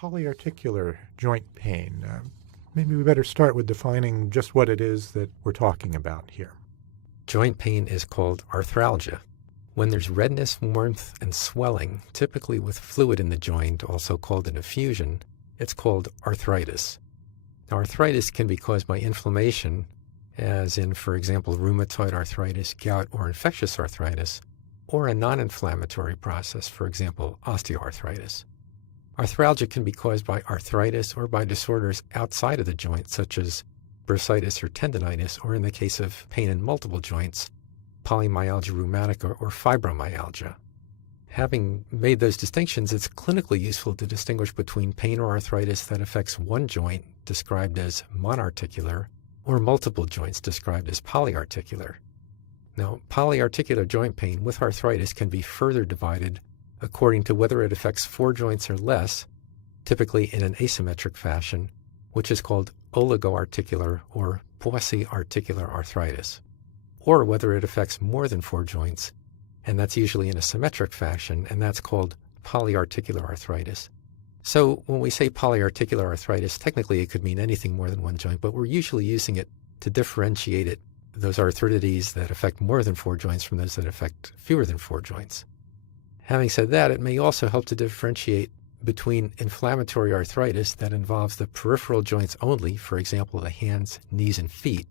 polyarticular joint pain. Maybe we better start with defining just what it is that we're talking about here. Joint pain is called arthralgia. When there's redness, warmth, and swelling, typically with fluid in the joint, also called an effusion, it's called arthritis. Now, arthritis can be caused by inflammation, as in, for example, rheumatoid arthritis, gout, or infectious arthritis, or a non-inflammatory process, for example, osteoarthritis. Arthralgia can be caused by arthritis or by disorders outside of the joint, such as bursitis or tendinitis, or in the case of pain in multiple joints, polymyalgia rheumatica or fibromyalgia. Having made those distinctions, it's clinically useful to distinguish between pain or arthritis that affects one joint, described as monarticular, or multiple joints, described as polyarticular. Now, polyarticular joint pain with arthritis can be further divided according to whether it affects 4 joints or less, typically in an asymmetric fashion, which is called oligoarticular or quasi-articular arthritis, or whether it affects more than 4 joints, and that's usually in a symmetric fashion, and that's called polyarticular arthritis. So when we say polyarticular arthritis, technically it could mean anything more than one joint, but we're usually using it to differentiate it, those arthritides that affect more than 4 joints from those that affect fewer than 4 joints. Having said that, it may also help to differentiate between inflammatory arthritis that involves the peripheral joints only, for example, the hands, knees, and feet,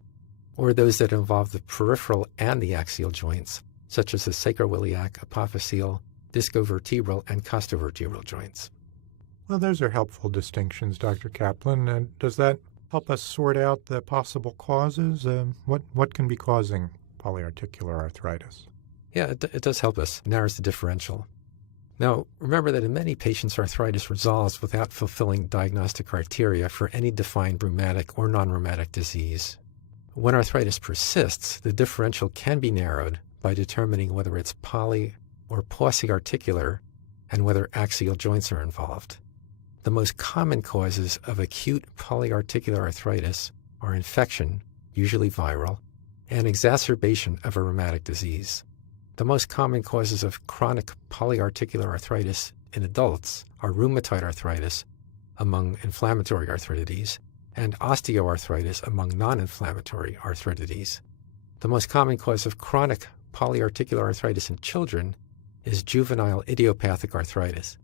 or those that involve the peripheral and the axial joints, such as the sacroiliac, apophyseal, discovertebral, and costovertebral joints. Well, those are helpful distinctions, Dr. Kaplan. And does that help us sort out the possible causes? What can be causing polyarticular arthritis? Yeah, it does help us. It narrows the differential. Now, remember that in many patients, arthritis resolves without fulfilling diagnostic criteria for any defined rheumatic or non-rheumatic disease. When arthritis persists, the differential can be narrowed by determining whether it's poly or quasi-articular and whether axial joints are involved. The most common causes of acute polyarticular arthritis are infection, usually viral, and exacerbation of a rheumatic disease. The most common causes of chronic polyarticular arthritis in adults are rheumatoid arthritis among inflammatory arthritides and osteoarthritis among non-inflammatory arthritides. The most common cause of chronic polyarticular arthritis in children is juvenile idiopathic arthritis.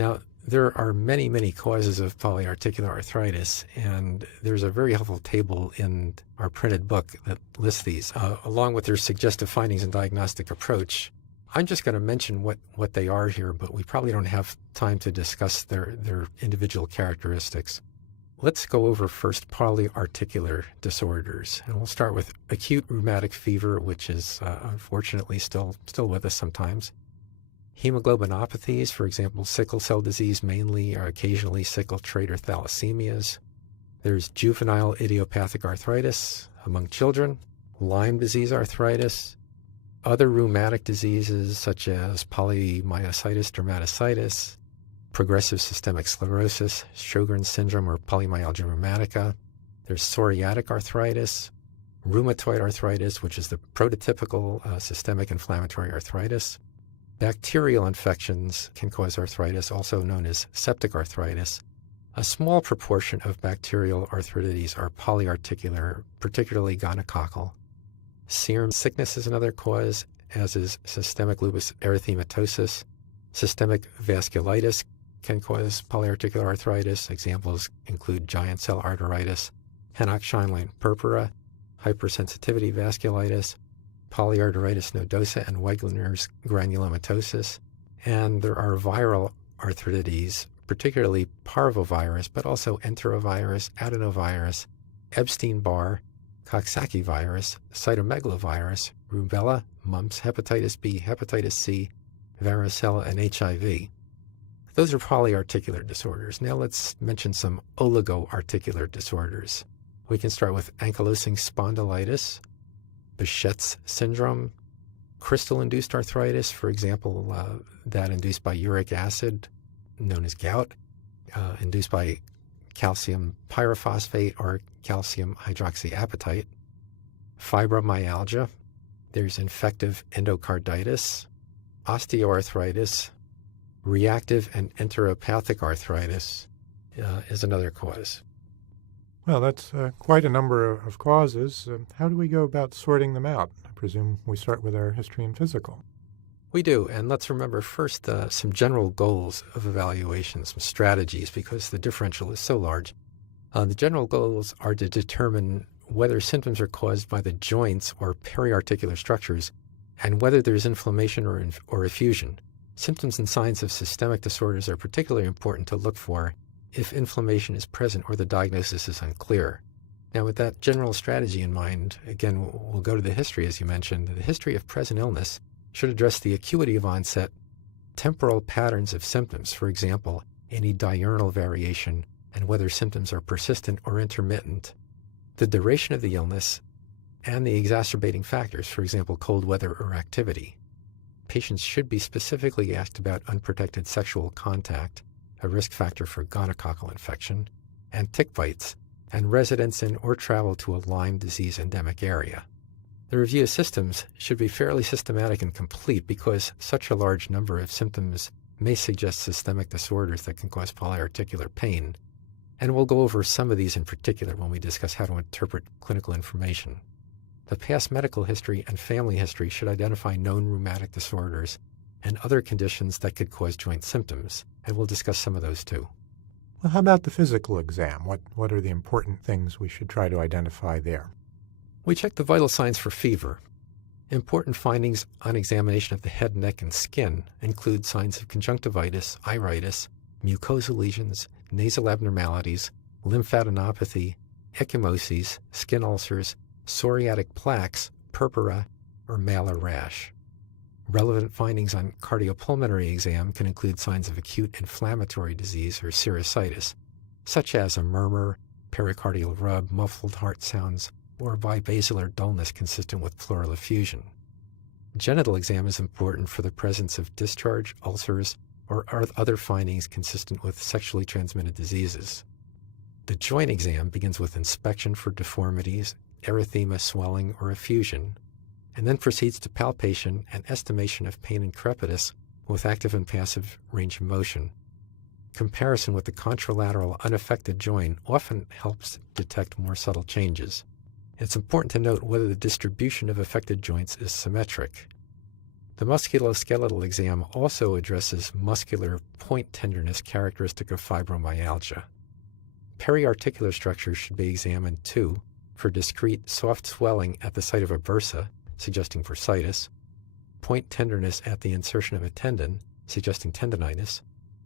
Now, there are many, many causes of polyarticular arthritis, and there's a very helpful table in our printed book that lists these, along with their suggestive findings and diagnostic approach. I'm just going to mention what they are here, but we probably don't have time to discuss their individual characteristics. Let's go over first polyarticular disorders, and we'll start with acute rheumatic fever, which is unfortunately still with us sometimes. Hemoglobinopathies, for example, sickle cell disease mainly, or occasionally sickle trait or thalassemias. There's juvenile idiopathic arthritis among children, Lyme disease arthritis, other rheumatic diseases such as polymyositis dermatomyositis, progressive systemic sclerosis, Sjogren's syndrome or polymyalgia rheumatica. There's psoriatic arthritis, rheumatoid arthritis, which is the prototypical systemic inflammatory arthritis. Bacterial infections can cause arthritis, also known as septic arthritis. A small proportion of bacterial arthritides are polyarticular, particularly gonococcal. Serum sickness is another cause, as is systemic lupus erythematosus. Systemic vasculitis can cause polyarticular arthritis. Examples include giant cell arteritis, Henoch-Scheinlein purpura, hypersensitivity vasculitis, polyarteritis nodosa, and Wegener's granulomatosis. And there are viral arthritides, particularly parvovirus, but also enterovirus, adenovirus, Epstein-Barr, Coxsackie virus, cytomegalovirus, rubella, mumps, hepatitis B, hepatitis C, varicella, and HIV. Those are polyarticular disorders. Now let's mention some oligoarticular disorders. We can start with ankylosing spondylitis, Behçet's syndrome, crystal-induced arthritis, for example, that induced by uric acid, known as gout, induced by calcium pyrophosphate or calcium hydroxyapatite. Fibromyalgia, there's infective endocarditis, osteoarthritis, reactive and enteropathic arthritis, is another cause. Well, that's quite a number of causes. How do we go about sorting them out? I presume we start with our history and physical. We do, and let's remember first some general goals of evaluation, some strategies, because the differential is so large. The general goals are to determine whether symptoms are caused by the joints or periarticular structures, and whether there's inflammation or effusion. Symptoms and signs of systemic disorders are particularly important to look for if inflammation is present or the diagnosis is unclear. Now, with that general strategy in mind, again, we'll go to the history, as you mentioned. The history of present illness should address the acuity of onset, temporal patterns of symptoms, for example, any diurnal variation, and whether symptoms are persistent or intermittent, the duration of the illness, and the exacerbating factors, for example, cold weather or activity. Patients should be specifically asked about unprotected sexual contact, a risk factor for gonococcal infection, and tick bites, and residence in or travel to a Lyme disease endemic area. The review of systems should be fairly systematic and complete because such a large number of symptoms may suggest systemic disorders that can cause polyarticular pain, and we'll go over some of these in particular when we discuss how to interpret clinical information. The past medical history and family history should identify known rheumatic disorders and other conditions that could cause joint symptoms, and we'll discuss some of those too. Well, how about the physical exam? What are the important things we should try to identify there? We check the vital signs for fever. Important findings on examination of the head, neck, and skin include signs of conjunctivitis, iritis, mucosal lesions, nasal abnormalities, lymphadenopathy, ecchymoses, skin ulcers, psoriatic plaques, purpura, or malar rash. Relevant findings on cardiopulmonary exam can include signs of acute inflammatory disease or serositis, such as a murmur, pericardial rub, muffled heart sounds, or bibasilar dullness consistent with pleural effusion. Genital exam is important for the presence of discharge, ulcers, or other findings consistent with sexually transmitted diseases. The joint exam begins with inspection for deformities, erythema, swelling, or effusion, and then proceeds to palpation and estimation of pain and crepitus with active and passive range of motion. Comparison with the contralateral unaffected joint often helps detect more subtle changes. It's important to note whether the distribution of affected joints is symmetric. The musculoskeletal exam also addresses muscular point tenderness characteristic of fibromyalgia. Periarticular structures should be examined too for discrete soft swelling at the site of a bursa, suggesting bursitis, point tenderness at the insertion of a tendon, suggesting tendinitis,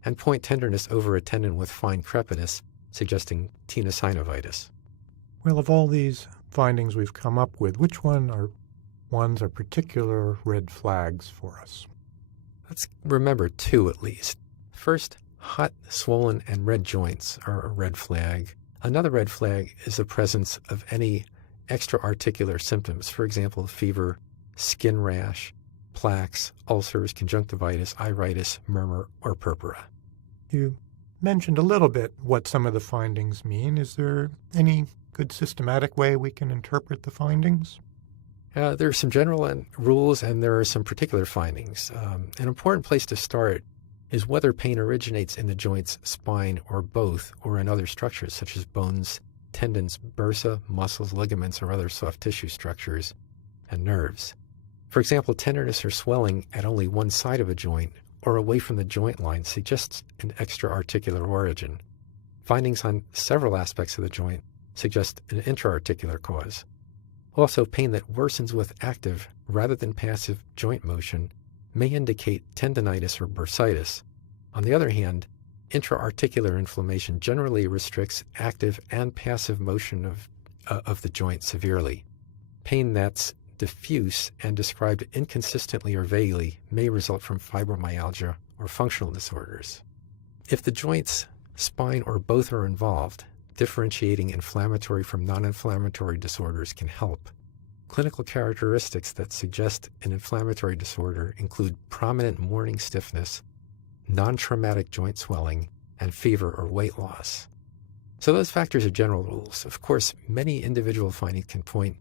and point tenderness over a tendon with fine crepitus, suggesting tenosynovitis. Well, of all these findings we've come up with, which ones are particular red flags for us? Let's remember two at least. First, hot, swollen, and red joints are a red flag. Another red flag is the presence of any extra-articular symptoms, for example, fever, skin rash, plaques, ulcers, conjunctivitis, iritis, murmur, or purpura. You mentioned a little bit what some of the findings mean. Is there any good systematic way we can interpret the findings? There are some general rules and there are some particular findings. An important place to start is whether pain originates in the joints, spine, or both, or in other structures such as bones, tendons, bursa, muscles, ligaments, or other soft tissue structures, and nerves. For example, tenderness or swelling at only one side of a joint or away from the joint line suggests an extra-articular origin. Findings on several aspects of the joint suggest an intra-articular cause. Also, pain that worsens with active rather than passive joint motion may indicate tendinitis or bursitis. On the other hand, intra-articular inflammation generally restricts active and passive motion of the joint severely. Pain that's diffuse and described inconsistently or vaguely may result from fibromyalgia or functional disorders. If the joints, spine, or both are involved, differentiating inflammatory from non-inflammatory disorders can help. Clinical characteristics that suggest an inflammatory disorder include prominent morning stiffness, non-traumatic joint swelling, and fever or weight loss. So those factors are general rules. Of course, many individual findings can point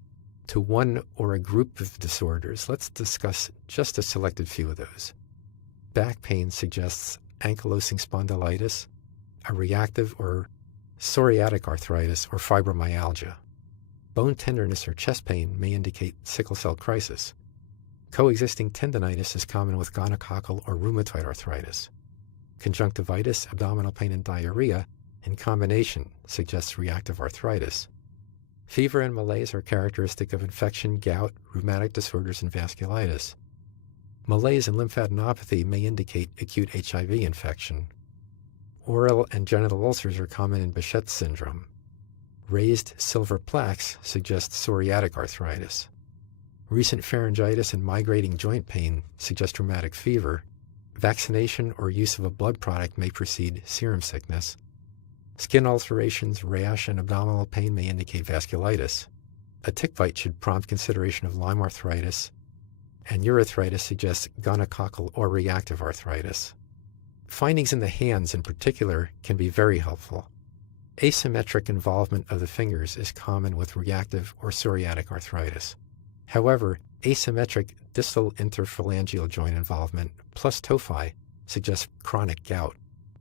to one or a group of disorders. Let's discuss just a selected few of those. Back pain suggests ankylosing spondylitis. a reactive or psoriatic arthritis or fibromyalgia. Bone tenderness or chest pain may indicate sickle cell crisis. Coexisting tendinitis is common with gonococcal or rheumatoid arthritis. Conjunctivitis, abdominal pain, and diarrhea in combination suggests reactive arthritis. Fever and malaise are characteristic of infection, gout, rheumatic disorders, and vasculitis. Malaise and lymphadenopathy may indicate acute HIV infection. Oral and genital ulcers are common in Behçet's syndrome. Raised silver plaques suggest psoriatic arthritis. Recent pharyngitis and migrating joint pain suggest rheumatic fever. Vaccination or use of a blood product may precede serum sickness. Skin ulcerations, rash, and abdominal pain may indicate vasculitis. A tick bite should prompt consideration of Lyme arthritis, and urethritis suggests gonococcal or reactive arthritis. Findings in the hands in particular can be very helpful. Asymmetric involvement of the fingers is common with reactive or psoriatic arthritis. However, asymmetric distal interphalangeal joint involvement plus tophi suggests chronic gout.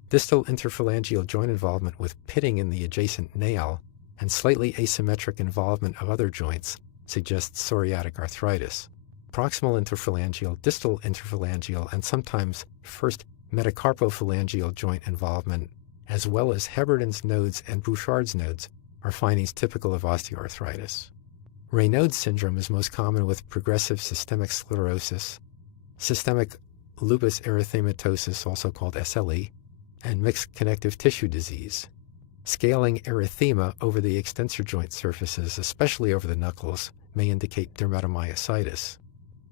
Distal interphalangeal joint involvement with pitting in the adjacent nail and slightly asymmetric involvement of other joints suggests psoriatic arthritis. Proximal interphalangeal, distal interphalangeal, and sometimes first metacarpophalangeal joint involvement, as well as Heberden's nodes and Bouchard's nodes, are findings typical of osteoarthritis. Raynaud's syndrome is most common with progressive systemic sclerosis, systemic lupus erythematosus, also called SLE, and mixed connective tissue disease. Scaling erythema over the extensor joint surfaces, especially over the knuckles, may indicate dermatomyositis.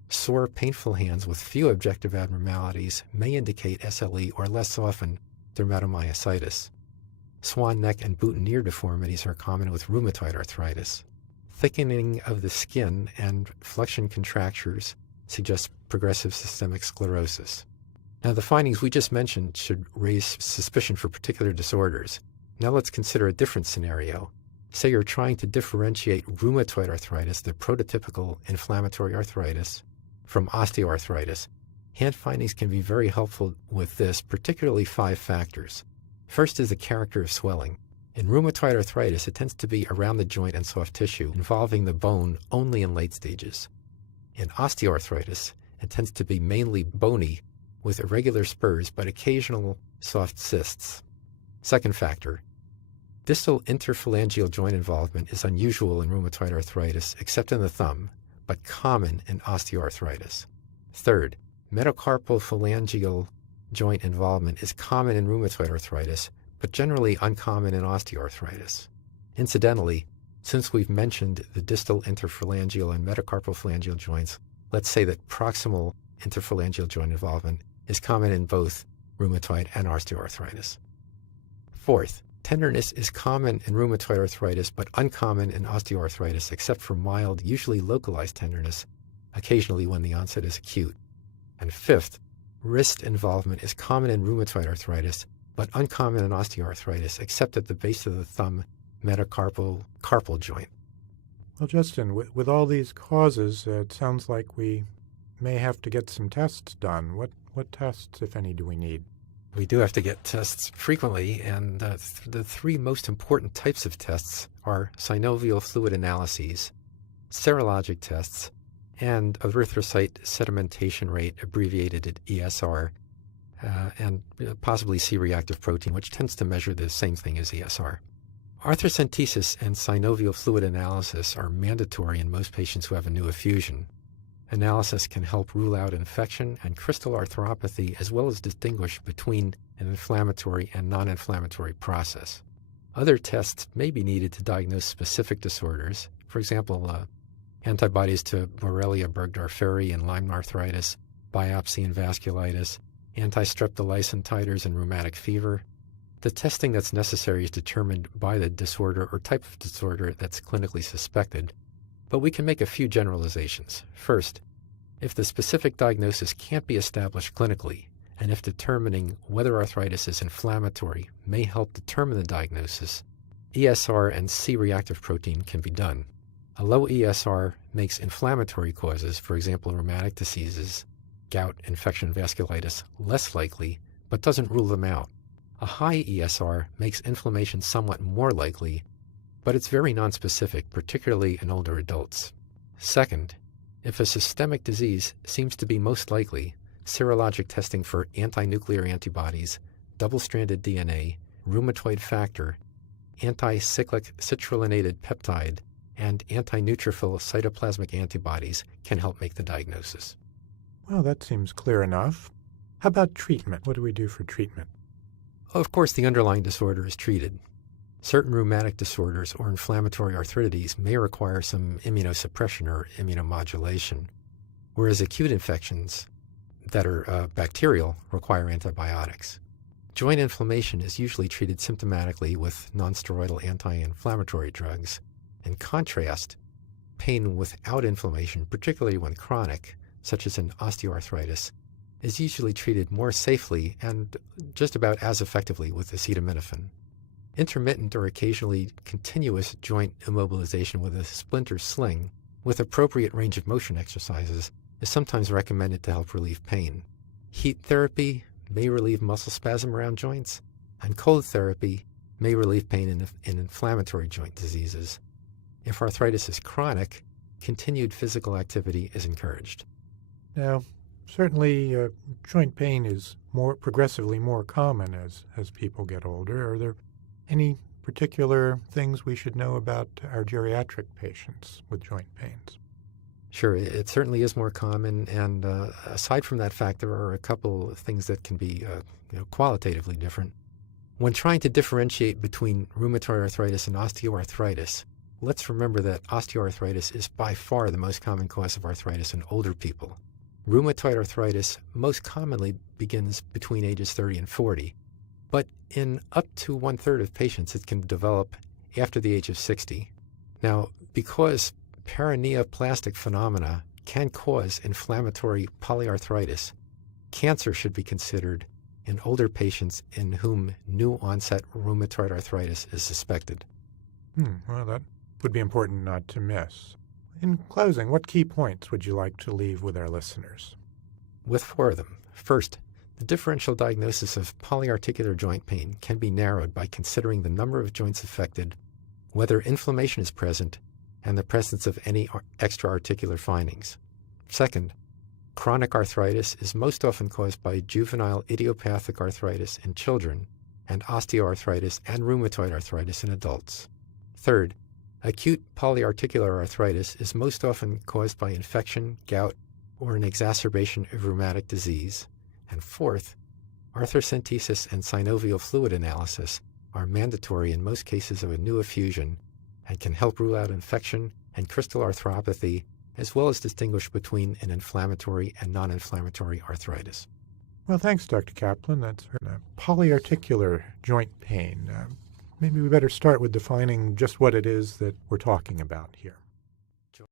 Sore, painful hands with few objective abnormalities may indicate SLE or less often dermatomyositis. Swan neck and boutonniere deformities are common with rheumatoid arthritis. Thickening of the skin and flexion contractures suggest progressive systemic sclerosis. Now, the findings we just mentioned should raise suspicion for particular disorders. Now let's consider a different scenario. Say you're trying to differentiate rheumatoid arthritis, the prototypical inflammatory arthritis, from osteoarthritis. Hand findings can be very helpful with this, particularly 5 factors. First is the character of swelling. In rheumatoid arthritis, it tends to be around the joint and soft tissue, involving the bone only in late stages. In osteoarthritis, it tends to be mainly bony, with irregular spurs but occasional soft cysts. Second factor, distal interphalangeal joint involvement is unusual in rheumatoid arthritis, except in the thumb, but common in osteoarthritis. Third, metacarpophalangeal joint involvement is common in rheumatoid arthritis, but generally uncommon in osteoarthritis. Incidentally, since we've mentioned the distal interphalangeal and metacarpophalangeal joints, let's say that proximal interphalangeal joint involvement is common in both rheumatoid and osteoarthritis. Fourth, tenderness is common in rheumatoid arthritis but uncommon in osteoarthritis, except for mild, usually localized tenderness, occasionally when the onset is acute. And fifth, wrist involvement is common in rheumatoid arthritis but uncommon in osteoarthritis, except at the base of the thumb metacarpal joint. Well, Justin, with all these causes, it sounds like we may have to get some tests done. What tests, if any, do we need? We do have to get tests frequently, and the 3 most important types of tests are synovial fluid analyses, serologic tests, and erythrocyte sedimentation rate, abbreviated at ESR, and possibly C-reactive protein, which tends to measure the same thing as ESR. Arthrocentesis and synovial fluid analysis are mandatory in most patients who have a new effusion. Analysis can help rule out infection and crystal arthropathy, as well as distinguish between an inflammatory and non-inflammatory process. Other tests may be needed to diagnose specific disorders, for example, antibodies to Borrelia burgdorferi and Lyme arthritis, biopsy and vasculitis, anti-streptolysin titers and rheumatic fever. The testing that's necessary is determined by the disorder or type of disorder that's clinically suspected, but we can make a few generalizations. First, if the specific diagnosis can't be established clinically, and if determining whether arthritis is inflammatory may help determine the diagnosis, ESR and C-reactive protein can be done. A low ESR makes inflammatory causes, for example, rheumatic diseases, gout, infection, vasculitis, less likely, but doesn't rule them out. A high ESR makes inflammation somewhat more likely, but it's very nonspecific, particularly in older adults. Second, if a systemic disease seems to be most likely, serologic testing for anti-nuclear antibodies, double-stranded DNA, rheumatoid factor, anti-cyclic citrullonated peptide, and anti-neutrophil cytoplasmic antibodies can help make the diagnosis. Well, that seems clear enough. How about treatment? What do we do for treatment? Of course, the underlying disorder is treated. Certain rheumatic disorders or inflammatory arthritides may require some immunosuppression or immunomodulation, whereas acute infections that are bacterial require antibiotics. Joint inflammation is usually treated symptomatically with nonsteroidal anti-inflammatory drugs. In contrast, pain without inflammation, particularly when chronic, such as in osteoarthritis, is usually treated more safely and just about as effectively with acetaminophen. Intermittent or occasionally continuous joint immobilization with a splinter sling with appropriate range of motion exercises is sometimes recommended to help relieve pain. Heat therapy may relieve muscle spasm around joints, and cold therapy may relieve pain in inflammatory joint diseases. If arthritis is chronic, continued physical activity is encouraged. Now, certainly joint pain is progressively more common as people get older. Are there any particular things we should know about our geriatric patients with joint pains? Sure, it certainly is more common, and aside from that fact, there are a couple of things that can be qualitatively different. When trying to differentiate between rheumatoid arthritis and osteoarthritis, let's remember that osteoarthritis is by far the most common cause of arthritis in older people. Rheumatoid arthritis most commonly begins between ages 30 and 40, but in up to 1/3 of patients it can develop after the age of 60. Now, because paraneoplastic phenomena can cause inflammatory polyarthritis, cancer should be considered in older patients in whom new onset rheumatoid arthritis is suspected. Well, that would be important not to miss. In closing, what key points would you like to leave with our listeners? With 4 of them. First, the differential diagnosis of polyarticular joint pain can be narrowed by considering the number of joints affected, whether inflammation is present, and the presence of any extra-articular findings. Second, chronic arthritis is most often caused by juvenile idiopathic arthritis in children and osteoarthritis and rheumatoid arthritis in adults. Third, acute polyarticular arthritis is most often caused by infection, gout, or an exacerbation of rheumatic disease. And fourth, arthrocentesis and synovial fluid analysis are mandatory in most cases of a new effusion and can help rule out infection and crystal arthropathy, as well as distinguish between an inflammatory and non-inflammatory arthritis. Well, thanks, Dr. Kaplan. That's polyarticular joint pain. Maybe we better start with defining just what it is that we're talking about here.